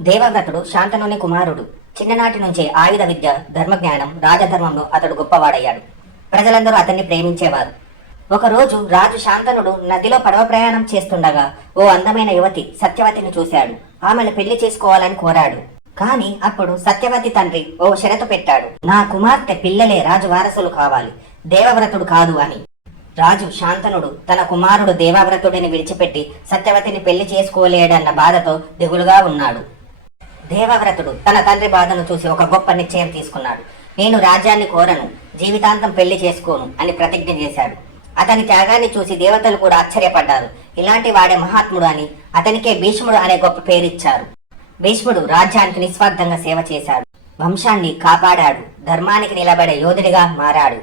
దేవవ్రతుడు శాంతనుని కుమారుడు. చిన్ననాటి నుంచే ఆయుధ విద్య, ధర్మజ్ఞానం, రాజధర్మంలో అతడు గొప్పవాడయ్యాడు. ప్రజలందరూ అతన్ని ప్రేమించేవారు. ఒకరోజు రాజు శాంతనుడు నదిలో పడవ ప్రయాణం చేస్తుండగా ఓ అందమైన యువతి సత్యవతిని చూశాడు. ఆమెను పెళ్లి చేసుకోవాలని కోరాడు. కానీ అప్పుడు సత్యవతి తండ్రి ఓ షరతు పెట్టాడు. నా కుమార్తె పిల్లలే రాజు వారసులు కావాలి, దేవవ్రతుడు కాదు అని. రాజు శాంతనుడు తన కుమారుడు దేవవ్రతుడిని విడిచిపెట్టి సత్యవతిని పెళ్లి చేసుకోలేడన్న బాధతో దిగులుగా ఉన్నాడు. దేవవ్రతుడు తన తండ్రి బాధను చూసి ఒక గొప్ప నిశ్చయం తీసుకున్నాడు. నేను రాజ్యాన్ని కోరను, జీవితాంతం పెళ్లి చేసుకోను అని ప్రతిజ్ఞ చేశాడు. అతని త్యాగాన్ని చూసి దేవతలు కూడా ఆశ్చర్యపడ్డారు. ఇలాంటి వాడే మహాత్ముడు అని అతనికే భీష్ముడు అనే గొప్ప పేరిచ్చారు. భీష్ముడు రాజ్యానికి నిస్వార్థంగా సేవ చేశాడు, వంశాన్ని కాపాడాడు, ధర్మానికి నిలబడే యోధుడిగా మారాడు.